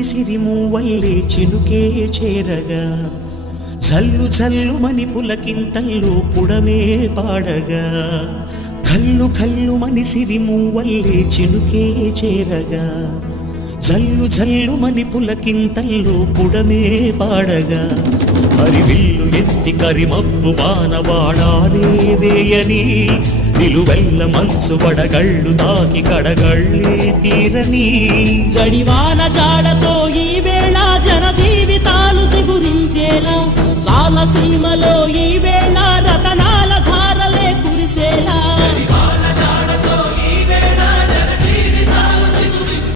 మని సిరిమూవల్లే చినుకే చేరగా జల్లు జల్లు మని పులకింతల్లో పుడమే పాడగా కల్లు కల్లు మని సిరిమూవల్లే చినుకే చేరగా జల్లు జల్లు మని పులకింతల్లో పుడమే పాడగా హరివిల్లు ఎత్తి కరిమబ్బు వానవాడాలే వేయని నిలువెల్ల మంచు వడగళ్ళు తాకి కడగళ్ళే తీరని జడివాన జాడ